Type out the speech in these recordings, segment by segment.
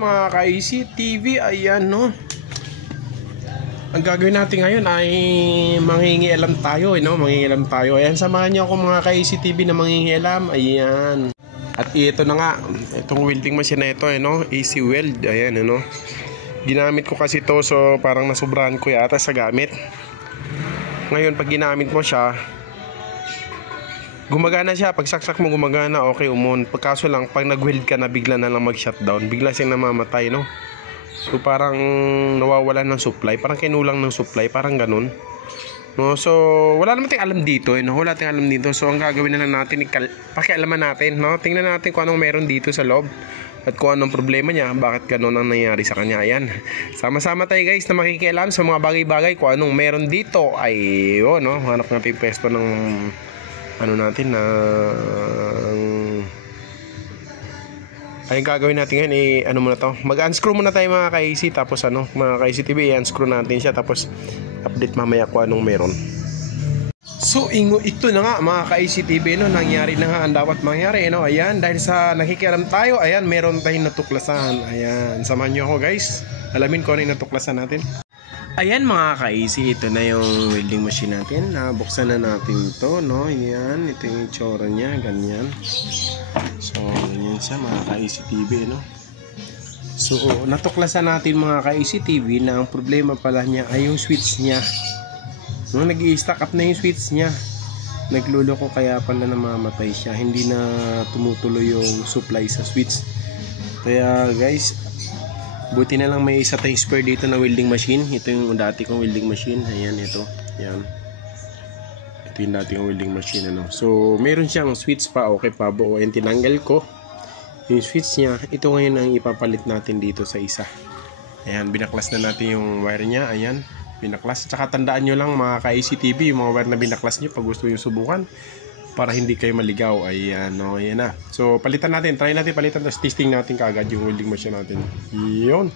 Mga ka-ICTV, ayan no. Ang gagawin natin ngayon ay manghingialam tayo, no? Manghingialam tayo. Ayan, samahan niyo ako mga ka-ICTV na manghingialam. Ayan. At ito na nga, itong welding machine na ito, no? AC Weld, ayan, no? Ginamit ko kasi ito, so parang nasubrahan ko yata sa gamit. Ngayon, pag ginamit mo siya, gumagana siya. Pag saksak mo gumagana, okay, umon. Pagkaso lang, pag nag-weld ka na, bigla na lang mag-shutdown. Bigla siyang namamatay, no? So parang nawawalan ng supply, parang kinulang ng supply, parang ganun. No, so wala naman tayong alam dito, no? Wala tayong alam dito. So ang gagawin na lang natin, pakialaman natin, no? Tingnan natin kung anong meron dito sa loob at kung anong problema niya, bakit ganun ang nangyari sa kanya. Ayan. Sama-sama tayo guys na makikialam sa mga bagay-bagay kung anong meron dito ay no, hanap natin pwesto ng ano natin na ay gagawin natin ngayon ano muna to, mag-unscrew muna tayo mga ka-IC, tapos mga ka-ICTV, i-unscrew natin siya, tapos update mamaya kung anong meron. So ito na nga mga ka-ICTV, no, nangyari na nga ang dapat mangyari, no? Ayan, dahil sa nakikialam tayo, ayan, meron tayong natuklasan. Ayan, samahan nyo ako guys, alamin ko ano yung natuklasan natin. Ayan mga ka-IC, ito na yung welding machine natin. Buksan na natin ito, no? Ayan, ito yung itsura niya, ganyan. So, ganyan siya mga ka-ICTV, no? So, natuklasan natin mga ka-ICTV na ang problema pala niya ay yung switch niya. Nung nag-i-stack up na yung switch niya, nagluloko, kaya pala namamatay siya. Hindi na tumutuloy yung supply sa switch. Kaya guys, buti na lang may isa tayong spare dito na welding machine. Ito yung dati kong welding machine. Ayan, ito. Ayan. Ito yung dati kong welding machine, ano. So, meron siyang switch pa. Okay pa. Buo. Ayan, tinanggal ko yung switch niya. Ito ngayon ang ipapalit natin dito sa isa. Ayan, binaklas na natin yung wire niya. Ayan, binaklas. Tsaka tandaan nyo lang mga ka-ICTV, yung mga wire na binaklas nyo pag gusto nyo subukan, para hindi kayo maligaw. Ayan, no, ayan na. So, palitan natin. Try natin palitan. Tapos testing natin kaagad yung welding machine natin. Yun.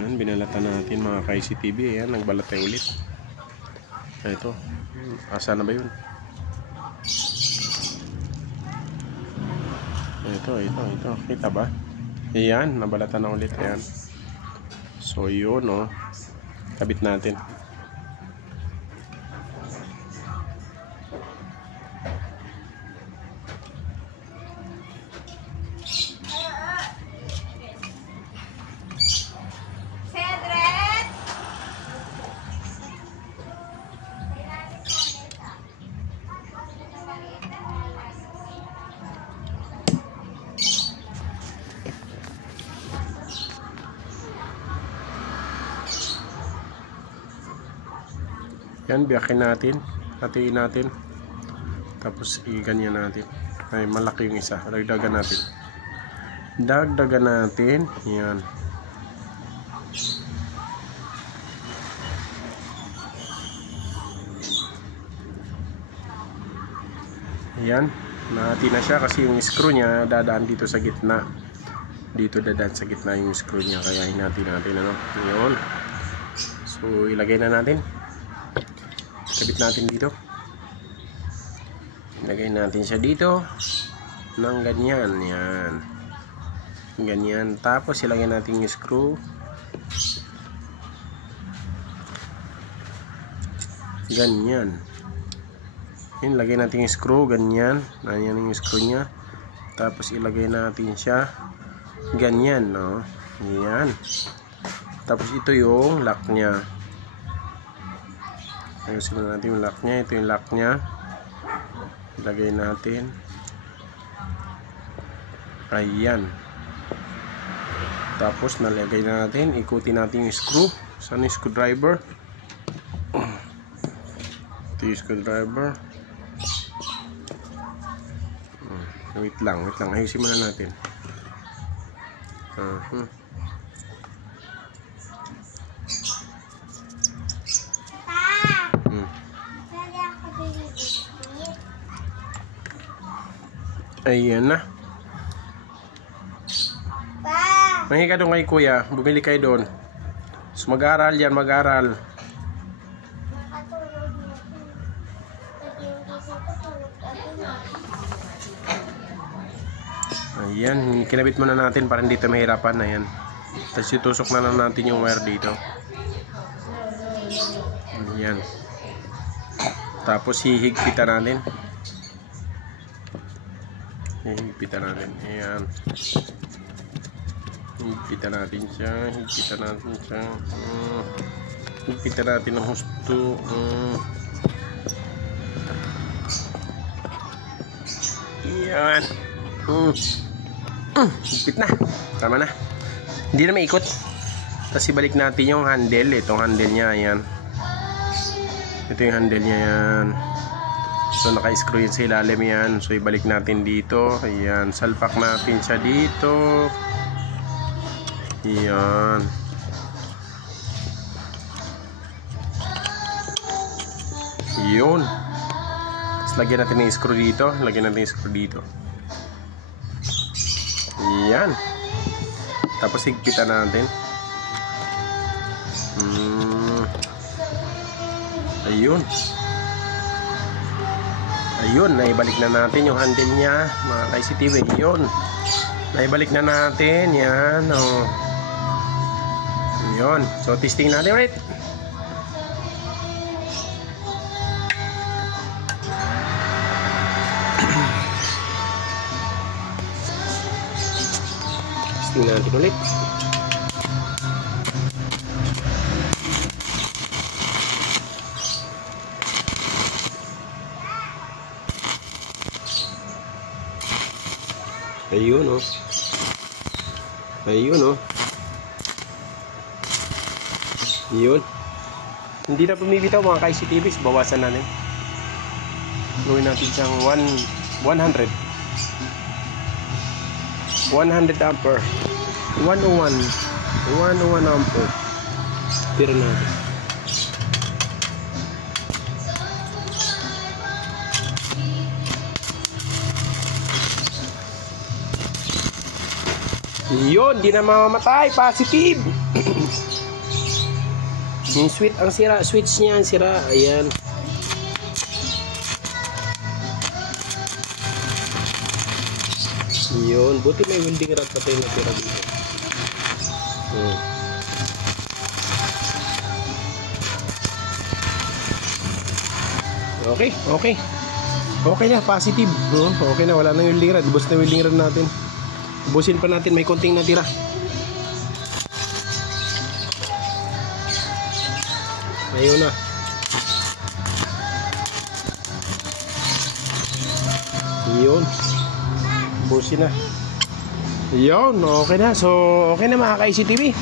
Yan, binalatan natin mga ka-ICTV. Ayan, nagbalat tayo ulit. Ito. Asa na ba yun? Ito. Kita ba? Ayan, nabalatan na ulit. Ayan. So, yun, oh. Kabit natin. Yan, biyakin natin. Hatiin natin. Tapos, i-ganyan natin. Ay, malaki yung isa. Dagdagan natin. Dagdagan natin. Yan. Yan. Nahati na siya kasi yung screw niya dadaan dito sa gitna. Dito dadaan sa gitna yung screw niya. Kaya hinati natin. Ano? Yun. So, ilagay na natin. Kabit natin dito. Ilagay natin siya dito ng ganyan. Yan. Ganyan. Tapos ilagay natin yung screw. Ganyan. Yan, ilagay natin yung screw. Ganyan. Ganyan yung screw niya. Tapos ilagay natin siya ganyan, no? Yan. Tapos ito yung lock niya. Ayusin na natin yung lock niya. Ito yung lock niya. Ilagay natin. Ayan. Tapos nalagay na natin. Ikutin natin yung screw. Saan yung screwdriver? Ito yung screwdriver. Wait lang. Ayusin muna natin. Ayan na. Mahingi ka doon kay kuya. Bumili kayo doon. So, mag-aral yan, mag-aral. Ayan, kinabit muna natin para hindi tayo mahirapan. Ayan. Tapos itusok na natin yung wire dito. Ayan. Tapos hihigpitan natin. Higpitan natin. Ayan. Higpitan natin siya. Higpitan natin ng husto. Ayan. Higpit na. Tama na. Hindi na maikot. Tapos ibalik natin yung handle. Itong handle niya. Ayan. Ito yung handle niya. Ayan. So naka-screw yun sa ilalim yan. So ibalik natin dito. Ayan. Salpak natin siya dito. Ayan. Yun. Tapos lagyan natin yung screw dito. Ayan. Tapos higpitan natin. Ayun. Ayun, naibalik na natin yung handle niya, mga ka-ICTV. Ayun. Naibalik na natin. Yan. Oh. Ayun. So, testing natin ulit. Testing natin ulit. Ayun, oh. Ayun, oh. Ayun. Hindi na pumibitaw mga ka-ICTV. Bawasan natin. Gawin natin siyang 100 ampere. 101 ampere. Tira natin. Yun, di na mamamatay. Positive. Yung switch niya ang sira. Ayan. Yun, buti may welding rod pa tayo natira dito. Okay, okay. Okay na, positive. Okay na, wala na yung welding rod. Ubus na yung welding rod natin. Ubusin pa natin, may konting natira. Ayun na. Yun. Ubusin na. Yun, okay na. So, okay na mga ka-ICTV.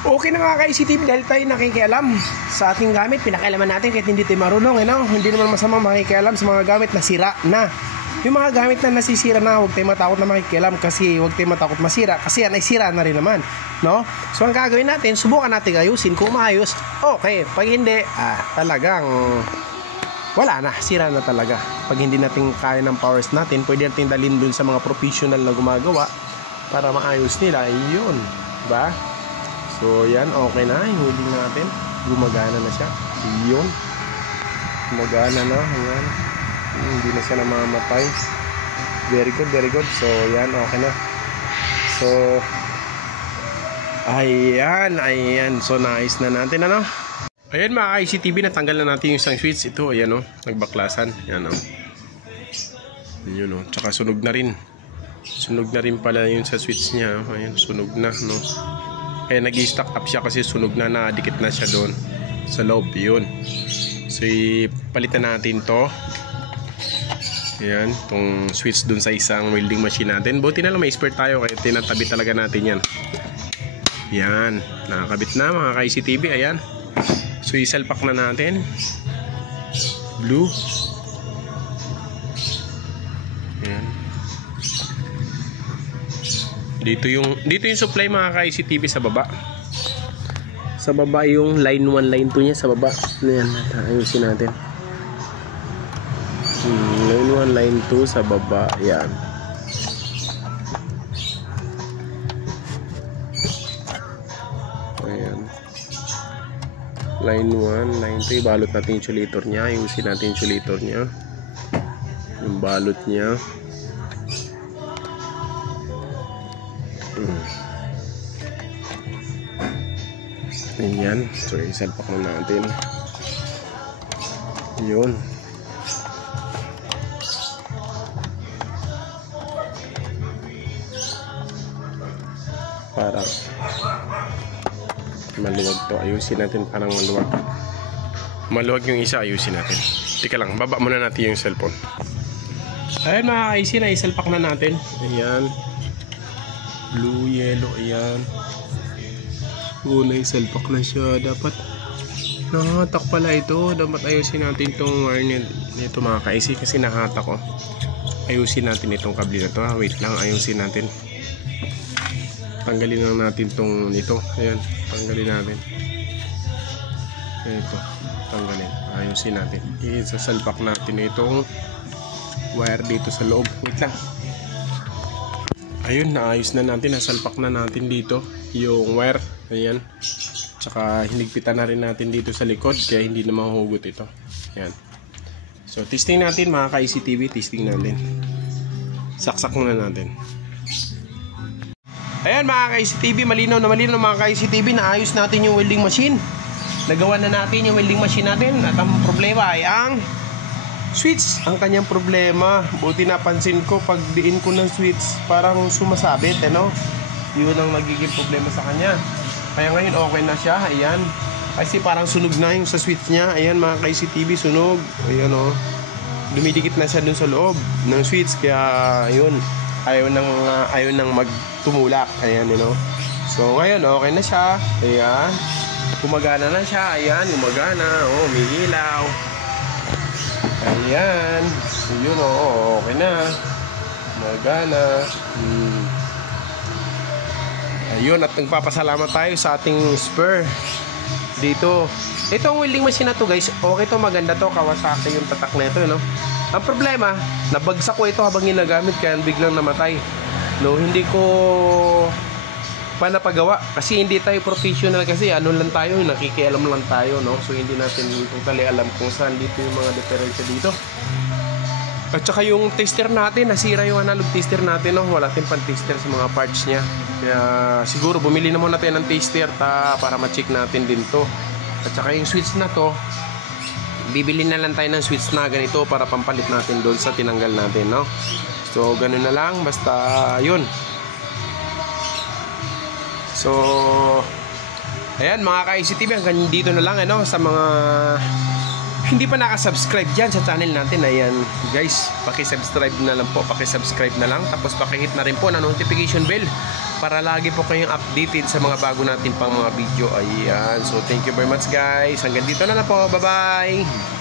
Okay na mga ka-ICTV dahil tayo nakikialam sa ating gamit. Pinakialaman natin kahit hindi tayo marunong. Hindi naman masama makikialam sa mga gamit na sira na. Yung mga gamit na nasisira na, huwag tayo matakot na makikialam kasi huwag tayo matakot masira. Kasi yan ay sira na rin naman. No? So, ang gagawin natin, subukan natin ayusin. Kung maayos, okay. Pag hindi, talagang wala na, sira na talaga. Pag hindi natin kaya ng powers natin, pwede natin dalhin dun sa mga professional na gumagawa para maayos nila. Yun, diba? So yan, okay na, yung huling natin, gumagana na siya. Yun, gumagana na. Ayan, hindi na siya namamatay. Very good, very good. So yan, okay na. So ayan, so nice na natin, ano. Ayan mga ICTV, natanggal na natin yung isang switch. Ito, ayan o, nagbaklasan. Ayan o. Yun o, tsaka sunog na rin. Sunog na rin pala yun sa switch niya. Ayan, sunog na, no. Kaya nag-i-stack up siya kasi sunog na, nakadikit na siya doon sa loob. Yun. So, palitan natin to. Ayan, itong switch doon sa isang welding machine natin. Buti na lang may spare tayo, kaya tinatabi talaga natin yan. Yan, nakakabit na mga ka-ICTV. Ayan. So isalpak na natin. Blue. Ayan. Dito yung supply mga ka-ICTV sa baba. Sa baba yung line 1, line 2 niya sa baba. Ayan, ayusin natin. Line 1, line 2 sa baba. Ayan. Line 1, line 2, balot natin yung insulator niya. Ayusin natin yung insulator niya. Yung balot niya. Ayan. So, isalpak na natin. Yun. Parang maluwag to, ayusin natin. Parang maluwag yung isa, ayusin natin. Tika lang, baba muna natin yung cellphone. Ayan mga IC, na isalpak na natin. Ayan, blue, yellow, ayan. Isalpak na siya. Dapat nakahatak pala ito. Dapat ayusin natin itong wire nito mga ka-IC kasi nakahatak ko. Ayusin natin itong kable na to. Wait lang, ayusin natin. Tanggalin lang natin itong nito. Ayan, tanggalin natin. Ito, tanggalin. Ayusin natin. Isasalpak natin itong wire dito sa loob. Wait lang. Ayun, naayos na natin. Nasalpak na natin dito yung wire. Ayan. Tsaka hinigpitan na rin natin dito sa likod kaya hindi na mahuhugot ito. Ayan. So, testing natin mga ka-ICTV. Testing natin. Saksak muna natin. Ayan mga ka-ICTV, malinaw na mga ka-ICTV, naayos natin yung welding machine. Nagawa na natin yung welding machine natin. At ang problema ay ang switch. Ang kanyang problema, buti napansin ko, pag diin ko ng switch, parang sumasabit, ano? Yun ang nagiging problema sa kanya. Kaya ngayon okay na siya, ayan. Kasi parang sunog na yung sa switch niya. Ayan mga ka-ICTV, sunog. Ayan o. Dumidikit na siya dun sa loob ng switch. Kaya ayun, ayaw nang magtumulak. Ayan, you know. So ngayon okay na siya. Ayan. Gumagana na siya. Ayan, gumagana. Oh, may ilaw. Ayan. So yun, okay na. Gumagana. Ayun, at nagpapasalamat tayo sa ating spur dito. Itong welding machine na to guys, okay to, maganda to, Kawasaki yung tatak na ito, no? Ang problema, nabagsak ko ito habang ginagamit kaya biglang namatay. No, hindi ko panapagawa. Kasi hindi tayo professional, kasi ano lang tayo, nakikialam lang tayo, no? So hindi natin totally alam kung saan dito yung mga diferensya dito. At saka yung tester natin, nasira yung analog tester natin, no? Wala tayong pan-tester sa mga parts niya. Kaya siguro bumili na muna tayo ng tester para ma-check natin din to. At saka yung switch na to, bibili na lang tayo ng switch na ganito para pampalit natin doon sa tinanggal natin, no? So ganun na lang, basta yun. So ayan mga ka-ICTV, hanggang dito na lang, ano, sa mga hindi pa nakasubscribe dyan sa channel natin. Ayan guys, pakisubscribe na lang po, pakisubscribe na lang, tapos pakihit na rin po na notification bell para lagi po kayong updated sa mga bago natin pang mga video. Ayan, so thank you very much guys, hanggang dito na lang po, bye bye.